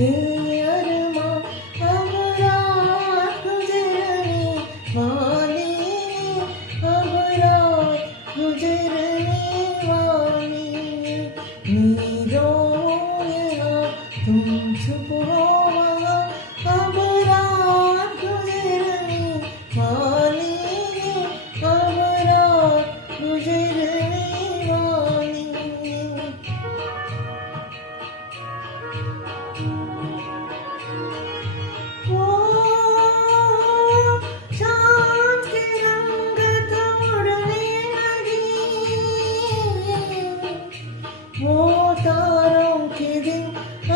ये अरमा अब रात गुजरने वाली है, अब रात गुजरने वाली है। नीरों यहाँ तुम चुप हो वहाँ, अब रात गुजरने वाली है, अब रात गुजरने वाली है। चाँद की रंगत उड़ने लगी, वो तारों के दिन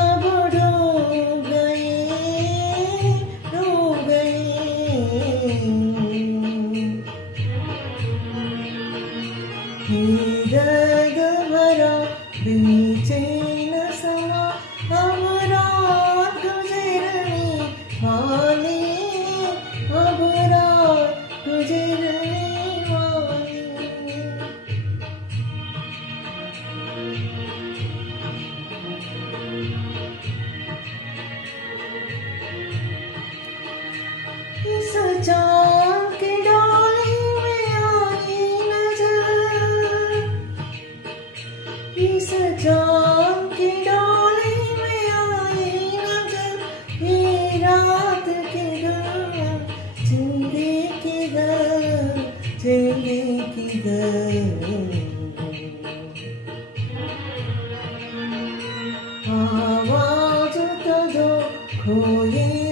अब डूब गए, डूब गए। दर्द भरा बेचैन समा अब रात गुजरने वाली है, अब रात गुजरने वाली है। इस चाँद की डोली में आई नजर, इस चाँद की डोली में आई नजर। ये रात किधर चली किधर, चली किधर। आवाज तो दो खोई